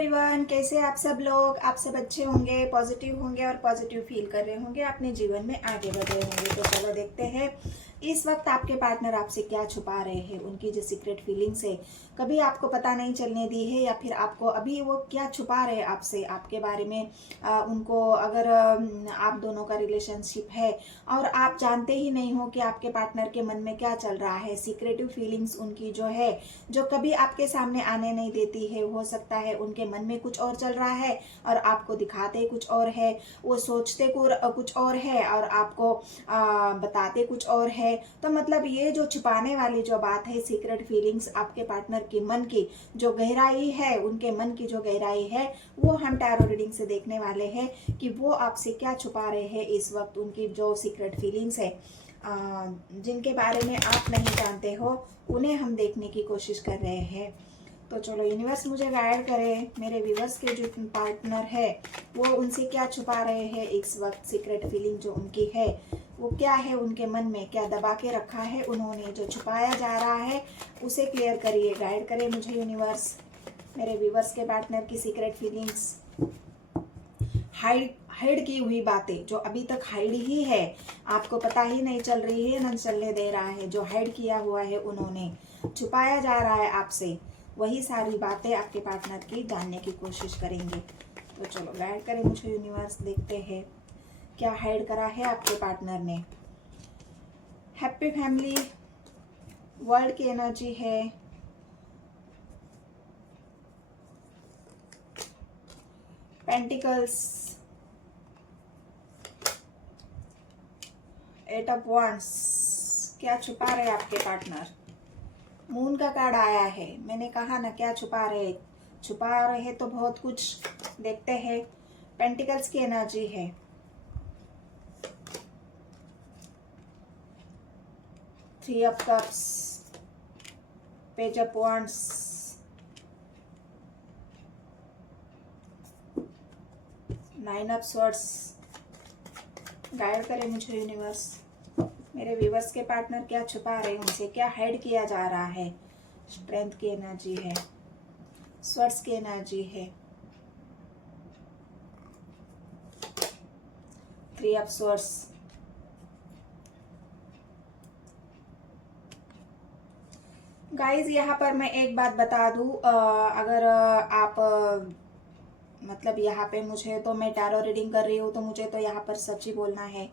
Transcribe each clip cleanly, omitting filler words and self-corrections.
Everyone, कैसे आप सब लोग। आप सब अच्छे होंगे, पॉजिटिव होंगे और पॉजिटिव फील कर रहे होंगे, अपने जीवन में आगे बढ़ रहे होंगे। तो चलो देखते हैं इस वक्त आपके पार्टनर आपसे क्या छुपा रहे हैं। उनकी जो सीक्रेट फीलिंग्स है कभी आपको पता नहीं चलने दी है, या फिर आपको अभी वो क्या छुपा रहे हैं आपसे, आपके बारे में। उनको अगर आप दोनों का रिलेशनशिप है और आप जानते ही नहीं हो कि आपके पार्टनर के मन में क्या चल रहा है, सीक्रेटिव फीलिंग्स उनकी जो है, जो कभी आपके सामने आने नहीं देती है। हो सकता है उनके मन में कुछ और चल रहा है और आपको दिखाते कुछ और है, वो सोचते कुछ और है और आपको बताते कुछ और है। तो मतलब ये जो छुपाने वाली जो बात है, सीक्रेट फीलिंग्स आपके पार्टनर की मन की जो गहराई है, उनके मन की जो गहराई है, वो हम टैरो रीडिंग से देखने वाले हैं कि वो आपसे क्या छुपा रहे हैं इस वक्त। उनकी जो सीक्रेट फीलिंग्स है जिनके बारे में आप नहीं जानते हो, उन्हें हम देखने की कोशिश कर रहे हैं। तो चलो यूनिवर्स मुझे गाइड करे, मेरे व्यूवर्स के जो पार्टनर है वो उनसे क्या छुपा रहे हैं इस वक्त। सीक्रेट फीलिंग जो उनकी है वो क्या है, उनके मन में क्या दबा के रखा है उन्होंने, जो छुपाया जा रहा है उसे क्लियर करिए, गाइड करें मुझे यूनिवर्स। मेरे व्यूवर्स के पार्टनर की सीक्रेट फीलिंग्स, हाइड की हुई बातें जो अभी तक हाइड ही है, आपको पता ही नहीं चल रही है, न चलने दे रहा है, जो हाइड किया हुआ है उन्होंने, छुपाया जा रहा है आपसे, वही सारी बातें आपके पार्टनर की जानने की कोशिश करेंगे। तो चलो गाइड करें मुझे यूनिवर्स, देखते हैं क्या हाइड करा है आपके पार्टनर ने। हैप्पी फैमिली, वर्ल्ड की एनर्जी है, पेंटिकल्स, 8 ऑफ वांड्स, क्या छुपा रहे आपके पार्टनर। मून का कार्ड आया है, मैंने कहा ना क्या छुपा रहे तो बहुत कुछ, देखते हैं। पेंटिकल्स की एनर्जी है, three of cups, page of wands, nine of swords. Guide करें मुझे यूनिवर्स, मेरे व्यूवर्स के पार्टनर क्या छुपा रहे हैं, उनसे क्या हाइड किया जा रहा है। स्ट्रेंथ की एनर्जी है, स्वर्ड्स की एनर्जी है, थ्री ऑफ स्वॉर्ड्स, गाइज यहाँ पर मैं एक बात बता दूं, अगर आप मतलब यहाँ पे मुझे, तो मैं टैरो रीडिंग कर रही हूँ तो मुझे तो यहाँ पर सच ही बोलना है।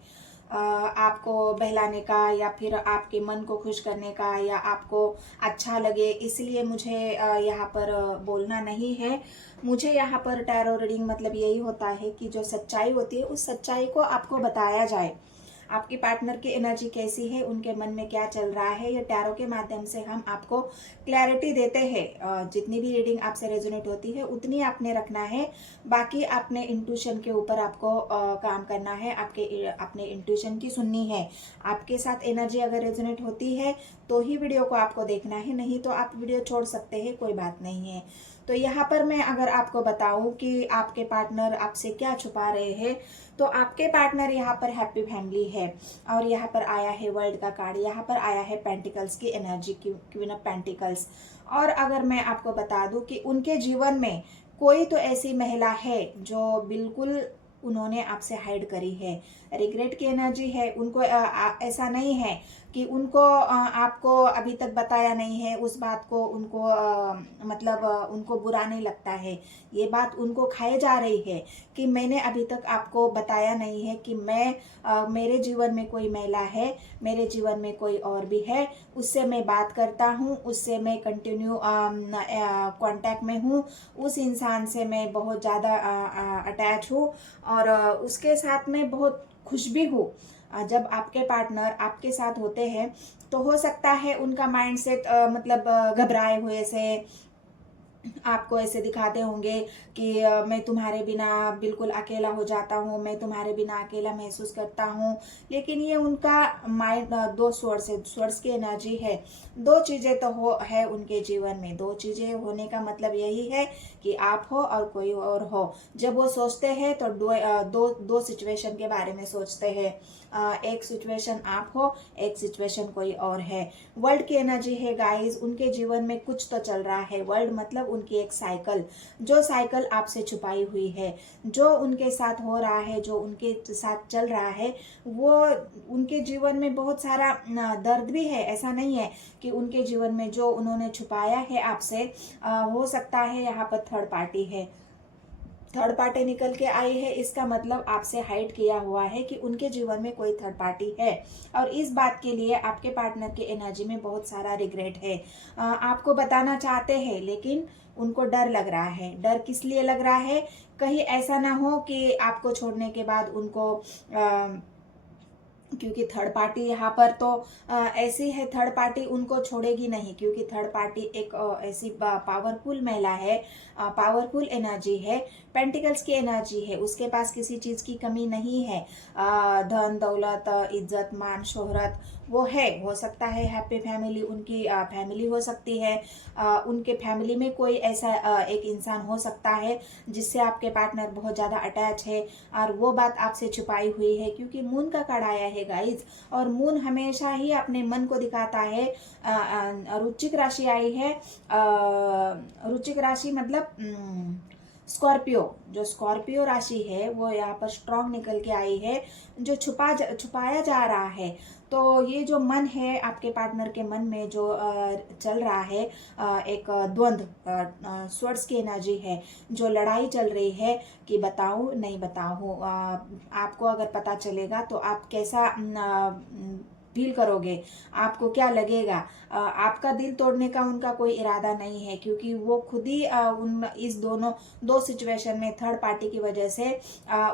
आपको बहलाने का या फिर आपके मन को खुश करने का या आपको अच्छा लगे, इसलिए मुझे यहाँ पर बोलना नहीं है। मुझे यहाँ पर टैरो रीडिंग मतलब यही होता है कि जो सच्चाई होती है उस सच्चाई को आपको बताया जाए। आपके पार्टनर की एनर्जी कैसी है, उनके मन में क्या चल रहा है, ये टैरो के माध्यम से हम आपको क्लैरिटी देते हैं। जितनी भी रीडिंग आपसे रेजोनेट होती है उतनी आपने रखना है, बाकी अपने इंट्यूशन के ऊपर आपको काम करना है, अपने इंट्यूशन की सुननी है। आपके साथ एनर्जी अगर रेजोनेट होती है तो ही वीडियो को आपको देखना है, नहीं तो आप वीडियो छोड़ सकते हैं, कोई बात नहीं है। तो यहाँ पर मैं अगर आपको बताऊं कि आपके पार्टनर आपसे क्या छुपा रहे हैं, तो आपके पार्टनर यहाँ पर हैप्पी फैमिली है, और यहाँ पर आया है वर्ल्ड का कार्ड, यहाँ पर आया है पेंटिकल्स की एनर्जी, क्वीन ऑफ पेंटिकल्स। और अगर मैं आपको बता दूं कि उनके जीवन में कोई तो ऐसी महिला है जो बिल्कुल उन्होंने आपसे हाइड करी है, रिग्रेट की एनर्जी है। उनको ऐसा नहीं है कि उनको आपको अभी तक बताया नहीं है उस बात को, उनको मतलब उनको बुरा नहीं लगता है, ये बात उनको खाए जा रही है कि मैंने अभी तक आपको बताया नहीं है कि मेरे जीवन में कोई महिला है, मेरे जीवन में कोई और भी है, उससे मैं बात करता हूँ, उससे मैं कंटिन्यू कांटेक्ट में हूँ, उस इंसान से मैं बहुत ज़्यादा अटैच हूँ और उसके साथ में बहुत खुश भी हूँ। जब आपके पार्टनर आपके साथ होते हैं तो हो सकता है उनका माइंडसेट मतलब घबराए हुए से आपको ऐसे दिखाते होंगे कि मैं तुम्हारे बिना बिल्कुल अकेला हो जाता हूँ, मैं तुम्हारे बिना अकेला महसूस करता हूँ। लेकिन ये उनका माइंड, दो सोर्स की एनर्जी है। दो चीज़ें तो है उनके जीवन में, दो चीज़ें होने का मतलब यही है कि आप हो और कोई और हो। जब वो सोचते हैं तो दो सिचुएशन के बारे में सोचते हैं। एक सिचुएशन आप हो, एक सिचुएशन कोई और है। वर्ल्ड की एनर्जी है गाइस, उनके जीवन में कुछ तो चल रहा है। वर्ल्ड मतलब उनकी एक साइकिल, जो साइकिल आपसे छुपाई हुई है, जो उनके साथ हो रहा है, जो उनके साथ चल रहा है, वो उनके जीवन में बहुत सारा दर्द भी है। ऐसा नहीं है कि उनके जीवन में जो उन्होंने छुपाया है आपसे, हो सकता है यहाँ पर थर्ड पार्टी है, थर्ड पार्टी निकल के आई है। इसका मतलब आपसे हाइड किया हुआ है कि उनके जीवन में कोई थर्ड पार्टी है, और इस बात के लिए आपके पार्टनर के एनर्जी में बहुत सारा रिग्रेट है। आपको बताना चाहते हैं लेकिन उनको डर लग रहा है। डर किस लिए लग रहा है? कहीं ऐसा ना हो कि आपको छोड़ने के बाद उनको क्योंकि थर्ड पार्टी यहाँ पर तो ऐसी है, थर्ड पार्टी उनको छोड़ेगी नहीं, क्योंकि थर्ड पार्टी एक ऐसी पावरफुल महिला है, पावरफुल एनर्जी है, पेंटिकल्स की एनर्जी है। उसके पास किसी चीज़ की कमी नहीं है। धन दौलत, इज्जत मान शोहरत वो है। हो सकता है हैप्पी फैमिली, उनकी फैमिली हो सकती है। उनके फैमिली में कोई ऐसा एक इंसान हो सकता है जिससे आपके पार्टनर बहुत ज़्यादा अटैच है, और वो बात आपसे छुपाई हुई है, क्योंकि मून का कार्ड आया है गाइज, और मून हमेशा ही अपने मन को दिखाता है। रुचिक राशि आई है, रुचिक राशि मतलब स्कॉर्पियो, जो स्कॉर्पियो राशि है वो यहाँ पर स्ट्रांग निकल के आई है, जो छुपाया जा रहा है। तो ये जो मन है आपके पार्टनर के मन में जो चल रहा है, एक द्वंद्व, स्वर्ड्स की एनर्जी है, जो लड़ाई चल रही है कि बताऊं नहीं बताऊं। आपको अगर पता चलेगा तो आप कैसा फील करोगे, आपको क्या लगेगा? आपका दिल तोड़ने का उनका कोई इरादा नहीं है, क्योंकि वो खुद ही इस दो सिचुएशन में थर्ड पार्टी की वजह से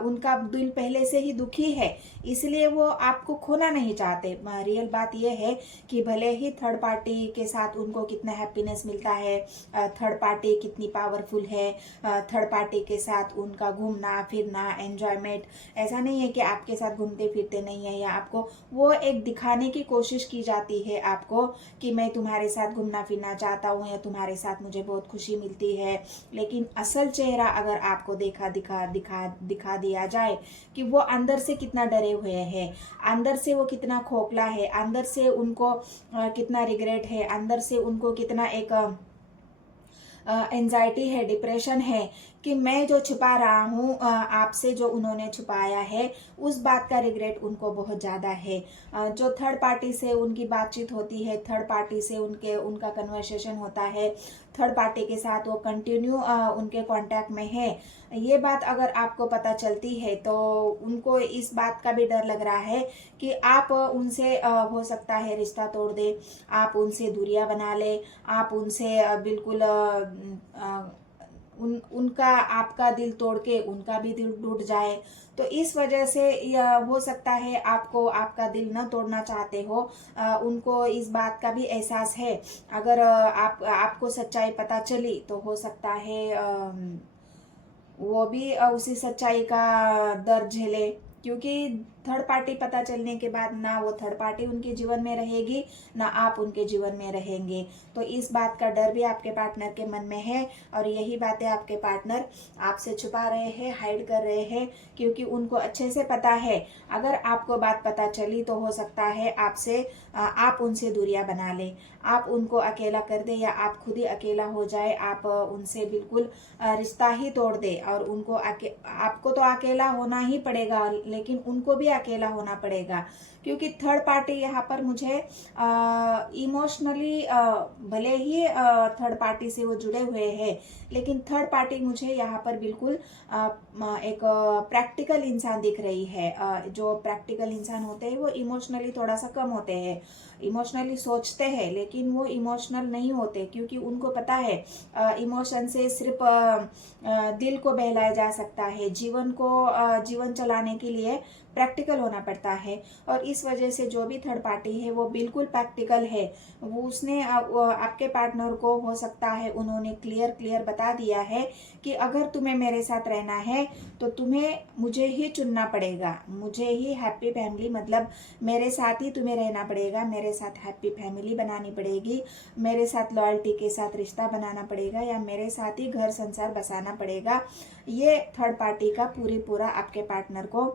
उनका दिल पहले से ही दुखी है, इसलिए वो आपको खोना नहीं चाहते। रियल बात ये है कि भले ही थर्ड पार्टी के साथ उनको कितना हैप्पीनेस मिलता है, थर्ड पार्टी कितनी पावरफुल है, थर्ड पार्टी के साथ उनका घूमना फिरना एंजॉयमेंट, ऐसा नहीं है कि आपके साथ घूमते फिरते नहीं है, या आपको वो एक दिखाने की कोशिश की जाती है आपको कि मैं तुम्हारे साथ घूमना फिरना चाहता हूँ, या तुम्हारे साथ मुझे बहुत खुशी मिलती है। लेकिन असल चेहरा अगर आपको दिखा दिया जाए कि वो अंदर से कितना डरे हुए हैं, अंदर से वो कितना खोखला है, अंदर से उनको कितना रिग्रेट है, अंदर से उनको कितना एक एंजाइटी है, डिप्रेशन है, कि मैं जो छुपा रहा हूँ आपसे, जो उन्होंने छुपाया है, उस बात का रिग्रेट उनको बहुत ज़्यादा है। जो थर्ड पार्टी से उनकी बातचीत होती है, थर्ड पार्टी से उनका कन्वर्सेशन होता है, थर्ड पार्टी के साथ वो कंटिन्यू उनके कांटेक्ट में है, ये बात अगर आपको पता चलती है तो उनको इस बात का भी डर लग रहा है कि आप उनसे हो सकता है रिश्ता तोड़ दे, आप उनसे दूरियां बना ले, आप उनसे बिल्कुल उनका आपका दिल तोड़ के उनका भी दिल टूट जाए। तो इस वजह से यह हो सकता है आपको आपका दिल न तोड़ना चाहते हो, उनको इस बात का भी एहसास है। अगर आपको सच्चाई पता चली तो हो सकता है वो भी उसी सच्चाई का दर्द झेले, क्योंकि थर्ड पार्टी पता चलने के बाद ना वो थर्ड पार्टी उनके जीवन में रहेगी, ना आप उनके जीवन में रहेंगे। तो इस बात का डर भी आपके पार्टनर के मन में है, और यही बातें आपके पार्टनर आपसे छुपा रहे हैं, हाइड कर रहे हैं, क्योंकि उनको अच्छे से पता है अगर आपको बात पता चली तो हो सकता है आपसे आप उनसे दूरियां बना ले, आप उनको अकेला कर दे, या आप खुद ही अकेला हो जाए, आप उनसे बिल्कुल रिश्ता ही तोड़ दे, और उनको आपको तो अकेला होना ही पड़ेगा, लेकिन उनको भी अकेला होना पड़ेगा, क्योंकि थर्ड पार्टी यहाँ पर मुझे इमोशनली भले ही थर्ड पार्टी से वो जुड़े हुए हैं, लेकिन थर्ड पार्टी मुझे यहाँ पर बिल्कुल एक प्रैक्टिकल इंसान दिख रही है। जो प्रैक्टिकल इंसान होते हैं वो इमोशनली थोड़ा सा कम होते हैं, इमोशनली सोचते हैं लेकिन वो इमोशनल नहीं होते, क्योंकि उनको पता है इमोशन से सिर्फ दिल को बहलाया जा सकता है, जीवन चलाने के लिए प्रैक्टिकल होना पड़ता है। और इस वजह से जो भी थर्ड पार्टी है वो बिल्कुल प्रैक्टिकल है। वो उसने आपके पार्टनर को हो सकता है उन्होंने क्लियर बता दिया है कि अगर तुम्हें मेरे साथ रहना है तो तुम्हें मुझे ही चुनना पड़ेगा, मुझे ही हैप्पी फैमिली मतलब मेरे साथ ही तुम्हें रहना पड़ेगा, मेरे साथ हैप्पी फैमिली बनानी पड़ेगी, मेरे साथ लॉयल्टी के साथ रिश्ता बनाना पड़ेगा, या मेरे साथ ही घर संसार बसाना पड़ेगा। ये थर्ड पार्टी का पूरा आपके पार्टनर को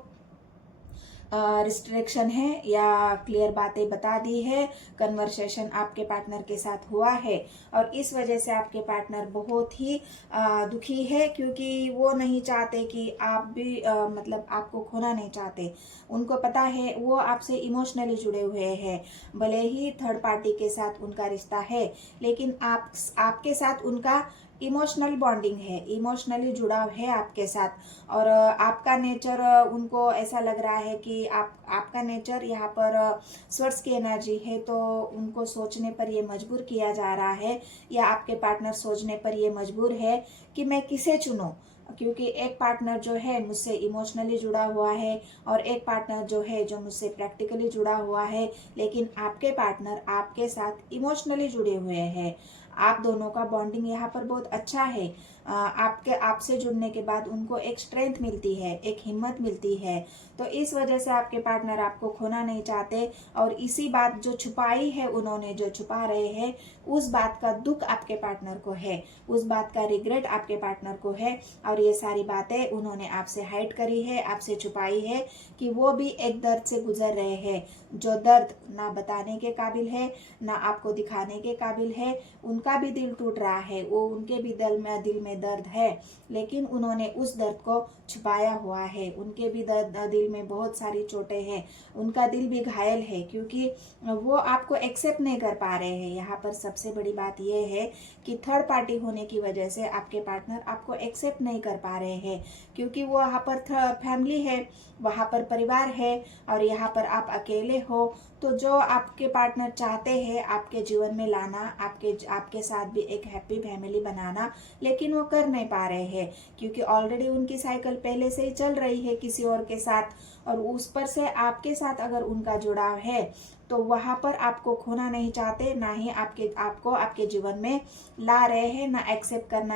रिस्ट्रिक्शन है या क्लियर बातें बता दी है, कन्वर्सेशन आपके पार्टनर के साथ हुआ है और इस वजह से आपके पार्टनर बहुत ही दुखी है, क्योंकि वो नहीं चाहते कि आप भी मतलब आपको खोना नहीं चाहते। उनको पता है वो आपसे इमोशनली जुड़े हुए हैं, भले ही थर्ड पार्टी के साथ उनका रिश्ता है, लेकिन आपके साथ उनका इमोशनल बॉन्डिंग है, इमोशनली जुड़ाव है आपके साथ। और आपका नेचर उनको ऐसा लग रहा है कि आपका नेचर यहाँ पर स्वर्स की एनर्जी है, तो उनको सोचने पर ये मजबूर किया जा रहा है या आपके पार्टनर सोचने पर ये मजबूर है कि मैं किसे चुनूं, क्योंकि एक पार्टनर जो है मुझसे इमोशनली जुड़ा हुआ है और एक पार्टनर जो है जो मुझसे प्रैक्टिकली जुड़ा हुआ है, लेकिन आपके पार्टनर आपके साथ इमोशनली जुड़े हुए हैं। आप दोनों का बॉन्डिंग यहाँ पर बहुत अच्छा है। आपसे जुड़ने के बाद उनको एक स्ट्रेंथ मिलती है, एक हिम्मत मिलती है, तो इस वजह से आपके पार्टनर आपको खोना नहीं चाहते और इसी बात जो छुपाई है उन्होंने, जो छुपा रहे हैं, उस बात का दुख आपके पार्टनर को है, उस बात का रिग्रेट आपके पार्टनर को है और ये सारी बातें उन्होंने आपसे हाइड करी है, आपसे छुपाई है कि वो भी एक दर्द से गुजर रहे हैं, जो दर्द ना बताने के काबिल है ना आपको दिखाने के काबिल है। उनका भी दिल टूट रहा है, वो उनके भी दिल में दर्द है, लेकिन उन्होंने उस दर्द को छुपाया हुआ है। उनके भी दिल में बहुत सारी चोटें हैं, उनका दिल भी घायल है, क्योंकि वो आपको एक्सेप्ट नहीं कर पा रहे हैं। यहाँ पर सबसे बड़ी बात यह है कि थर्ड पार्टी होने की वजह से आपके पार्टनर आपको एक्सेप्ट नहीं कर पा रहे हैं, क्योंकि वो यहाँ पर फैमिली है, वहाँ पर परिवार है और यहाँ पर आप अकेले हो। तो जो आपके पार्टनर चाहते हैं आपके जीवन में लाना, आपके साथ भी एक हैप्पी फैमिली बनाना, लेकिन वो कर नहीं पा रहे हैं, क्योंकि ऑलरेडी उनकी साइकिल पहले से ही चल रही है किसी और के साथ, और उस पर से आपके साथ अगर उनका जुड़ाव है तो वहाँ पर आपको खोना नहीं चाहते, ना ही आपको आपके जीवन में ला रहे हैं, ना एक्सेप्ट करना,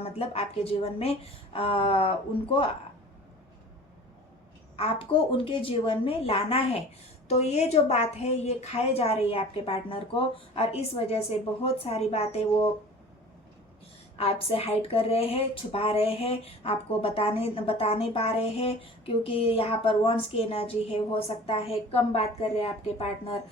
मतलब आपके जीवन में उनको आपको उनके जीवन में लाना है। तो ये जो बात है ये खाए जा रही है आपके पार्टनर को, और इस वजह से बहुत सारी बातें वो आपसे हाइड कर रहे हैं, छुपा रहे हैं, आपको बता नहीं पा रहे हैं, क्योंकि यहाँ पर वंस की एनर्जी है। हो सकता है कम बात कर रहे हैं आपके पार्टनर।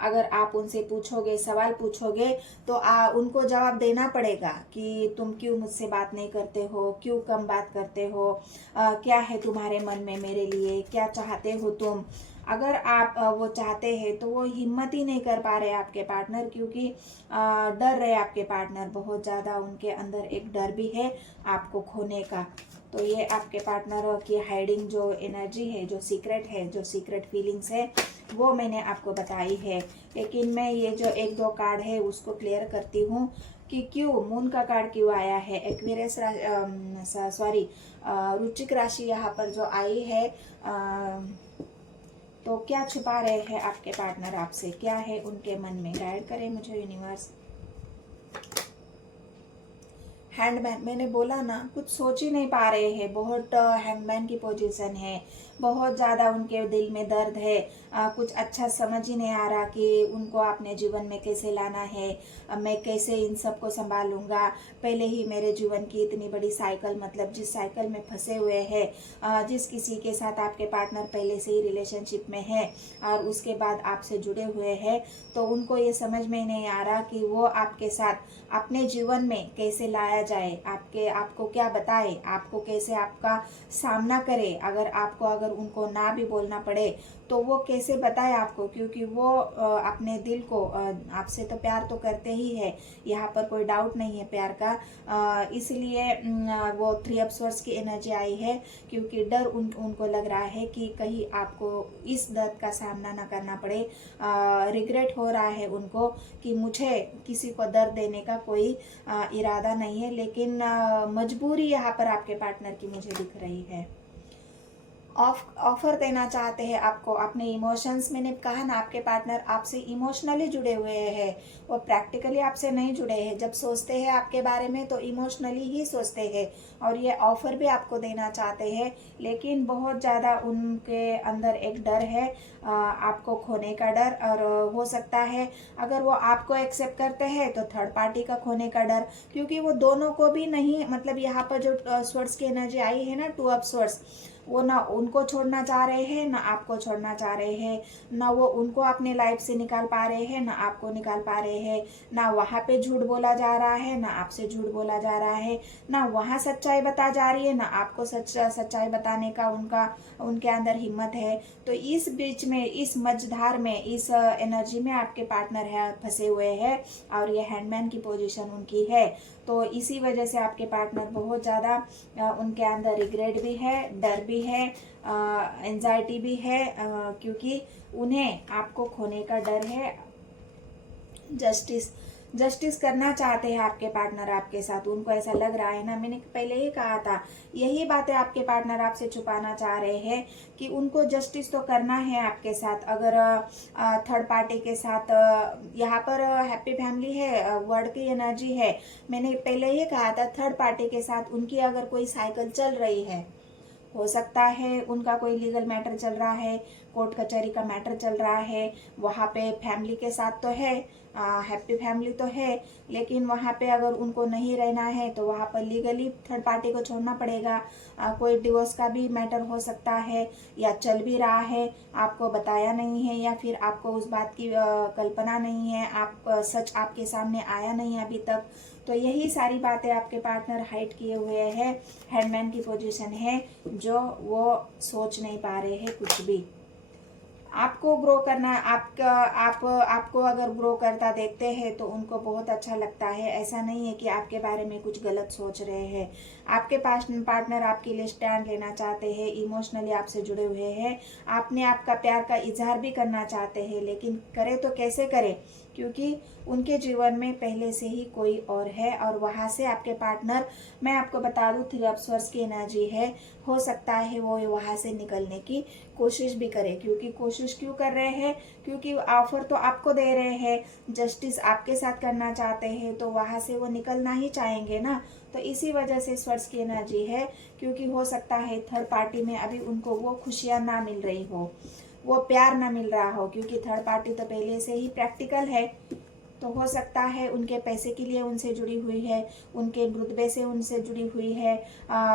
अगर आप उनसे पूछोगे, सवाल पूछोगे, तो उनको जवाब देना पड़ेगा कि तुम क्यों मुझसे बात नहीं करते हो, क्यों कम बात करते हो, क्या है तुम्हारे मन में मेरे लिए, क्या चाहते हो तुम। अगर आप वो चाहते हैं तो वो हिम्मत ही नहीं कर पा रहे आपके पार्टनर, क्योंकि डर रहे आपके पार्टनर बहुत ज़्यादा, उनके अंदर एक डर भी है आपको खोने का। तो ये आपके पार्टनर की हाइडिंग जो एनर्जी है, जो सीक्रेट है, जो सीक्रेट फीलिंग्स है, वो मैंने आपको बताई है। लेकिन मैं ये जो 1-2 कार्ड है उसको क्लियर करती हूँ कि क्यों मून का कार्ड क्यों आया है, एक्वेरियस सॉरी वृश्चिक राशि यहाँ पर जो आई है। तो क्या छुपा रहे हैं आपके पार्टनर आपसे, क्या है उनके मन में, गाइड करें मुझे यूनिवर्स। हैंडमैन, मैंने बोला ना, कुछ सोच ही नहीं पा रहे हैं, बहुत हैंडमैन की पोजीशन है, बहुत ज़्यादा उनके दिल में दर्द है। कुछ अच्छा समझ ही नहीं आ रहा कि उनको अपने जीवन में कैसे लाना है, मैं कैसे इन सब को संभालूंगा। पहले ही मेरे जीवन की इतनी बड़ी साइकिल, मतलब जिस साइकिल में फंसे हुए हैं, जिस किसी के साथ आपके पार्टनर पहले से ही रिलेशनशिप में है और उसके बाद आपसे जुड़े हुए हैं, तो उनको ये समझ में नहीं आ रहा कि वो आपके साथ अपने जीवन में कैसे लाया जाए, आपको क्या बताए, आपको कैसे आपका सामना करे। अगर उनको ना भी बोलना पड़े तो वो कैसे बताए आपको, क्योंकि वो अपने दिल को आपसे तो प्यार तो करते ही है, यहाँ पर कोई डाउट नहीं है प्यार का। इसलिए वो 3 ऑफ स्वॉर्ड्स की एनर्जी आई है, क्योंकि डर उनको लग रहा है कि कहीं आपको इस दर्द का सामना ना करना पड़े। रिग्रेट हो रहा है उनको कि मुझे किसी को दर्द देने का कोई इरादा नहीं है, लेकिन मजबूरी यहाँ पर आपके पार्टनर की मुझे दिख रही है। ऑफर देना चाहते हैं आपको अपने इमोशंस। मैंने कहा ना, आपके पार्टनर आपसे इमोशनली जुड़े हुए हैं, वो प्रैक्टिकली आपसे नहीं जुड़े हैं। जब सोचते हैं आपके बारे में तो इमोशनली ही सोचते हैं, और ये ऑफर भी आपको देना चाहते हैं, लेकिन बहुत ज़्यादा उनके अंदर एक डर है, आपको खोने का डर। और हो सकता है अगर वो आपको एक्सेप्ट करते हैं तो थर्ड पार्टी का खोने का डर, क्योंकि वो दोनों को भी नहीं, मतलब यहाँ पर जो स्वर्ड्स की एनर्जी आई है ना, 2 ऑफ स्वॉर्ड्स, वो ना उनको छोड़ना चाह रहे हैं ना आपको छोड़ना चाह रहे हैं, ना वो उनको अपने लाइफ से निकाल पा रहे हैं ना आपको निकाल पा रहे हैं, ना वहाँ पे झूठ बोला जा रहा है ना आपसे झूठ बोला जा रहा है, ना वहाँ सच्चाई बता जा रही है ना आपको सच्चाई बताने का उनके अंदर हिम्मत है। तो इस बीच में, इस मझधार में, इस एनर्जी में आपके पार्टनर है फंसे हुए हैं और ये हैंडमैन की पोजीशन उनकी है। तो इसी वजह से आपके पार्टनर बहुत ज़्यादा उनके अंदर रिग्रेट भी है, डर भी है, एंजाइटी भी है, क्योंकि उन्हें आपको खोने का डर है। जस्टिस करना चाहते हैं आपके पार्टनर आपके साथ, उनको ऐसा लग रहा है ना, मैंने पहले ही कहा था, यही बातें आपके पार्टनर आपसे छुपाना चाह रहे हैं कि उनको जस्टिस तो करना है आपके साथ। अगर थर्ड पार्टी के साथ, यहाँ पर हैप्पी फैमिली है, वर्ड की एनर्जी है, मैंने पहले ही कहा था, थर्ड पार्टी के साथ उनकी अगर कोई साइकिल चल रही है, हो सकता है उनका कोई लीगल मैटर चल रहा है, कोर्ट कचहरी का मैटर चल रहा है, वहाँ पे फैमिली के साथ तो है, हैप्पी फैमिली तो है, लेकिन वहाँ पे अगर उनको नहीं रहना है तो वहाँ पर लीगली थर्ड पार्टी को छोड़ना पड़ेगा। कोई डिवोर्स का भी मैटर हो सकता है, या चल भी रहा है, आपको बताया नहीं है, या फिर आपको उस बात की कल्पना नहीं है, सच आपके सामने आया नहीं है अभी तक। तो यही सारी बातें आपके पार्टनर हाइड किए हुए हैं, हैंडमैन की पोजीशन है, जो वो सोच नहीं पा रहे हैं कुछ भी। आपको ग्रो करना, आपको अगर ग्रो करता देखते हैं तो उनको बहुत अच्छा लगता है। ऐसा नहीं है कि आपके बारे में कुछ गलत सोच रहे हैं। आपके पास पार्टनर आपके लिए स्टैंड लेना चाहते हैं, इमोशनली आपसे जुड़े हुए हैं, आपने आपका प्यार का इजहार भी करना चाहते हैं, लेकिन करे तो कैसे करें, क्योंकि उनके जीवन में पहले से ही कोई और है। और वहाँ से आपके पार्टनर, मैं आपको बता दूँ, 3 ऑफ स्वॉर्ड्स की एनर्जी है, हो सकता है वो वहाँ से निकलने की कोशिश भी करे। क्योंकि कोशिश क्यों कर रहे हैं, क्योंकि ऑफर तो आपको दे रहे हैं, जस्टिस आपके साथ करना चाहते हैं, तो वहाँ से वो निकलना ही चाहेंगे ना। तो इसी वजह से स्वर्ड्स की एनर्जी है, क्योंकि हो सकता है थर्ड पार्टी में अभी उनको वो खुशियाँ ना मिल रही हो, वो प्यार ना मिल रहा हो, क्योंकि थर्ड पार्टी तो पहले से ही प्रैक्टिकल है। तो हो सकता है उनके पैसे के लिए उनसे जुड़ी हुई है, उनके रुतबे से उनसे जुड़ी हुई है,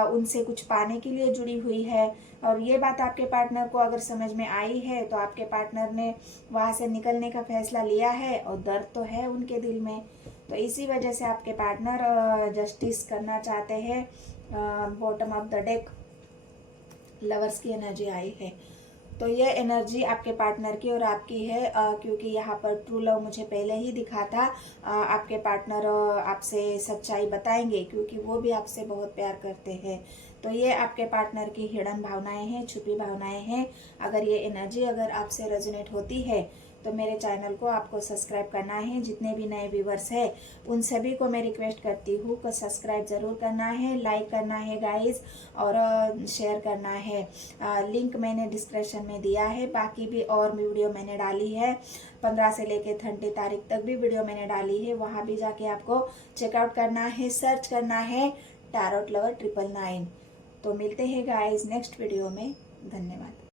उनसे कुछ पाने के लिए जुड़ी हुई है। और ये बात आपके पार्टनर को अगर समझ में आई है तो आपके पार्टनर ने वहाँ से निकलने का फैसला लिया है, और दर्द तो है उनके दिल में। तो इसी वजह से आपके पार्टनर जस्टिस करना चाहते हैं। Bottom of the deck lovers की एनर्जी आई है। तो ये एनर्जी आपके पार्टनर की और आपकी है, क्योंकि यहाँ पर ट्रू लव मुझे पहले ही दिखा था। आपके पार्टनर आपसे सच्चाई बताएंगे, क्योंकि वो भी आपसे बहुत प्यार करते हैं। तो ये आपके पार्टनर की हिडन भावनाएं हैं, छुपी भावनाएं हैं। अगर ये एनर्जी अगर आपसे रेजोनेट होती है तो मेरे चैनल को आपको सब्सक्राइब करना है। जितने भी नए व्यूवर्स हैं उन सभी को मैं रिक्वेस्ट करती हूँ कि सब्सक्राइब ज़रूर करना है, लाइक करना है गाइस, और शेयर करना है। लिंक मैंने डिस्क्रिप्शन में दिया है। बाकी भी और वीडियो मैंने डाली है, 15 से लेकर 30 तारीख तक भी वीडियो मैंने डाली है, वहाँ भी जाके आपको चेकआउट करना है, सर्च करना है टैरोट लवर 999। तो मिलते हैं गाइस नेक्स्ट वीडियो में। धन्यवाद।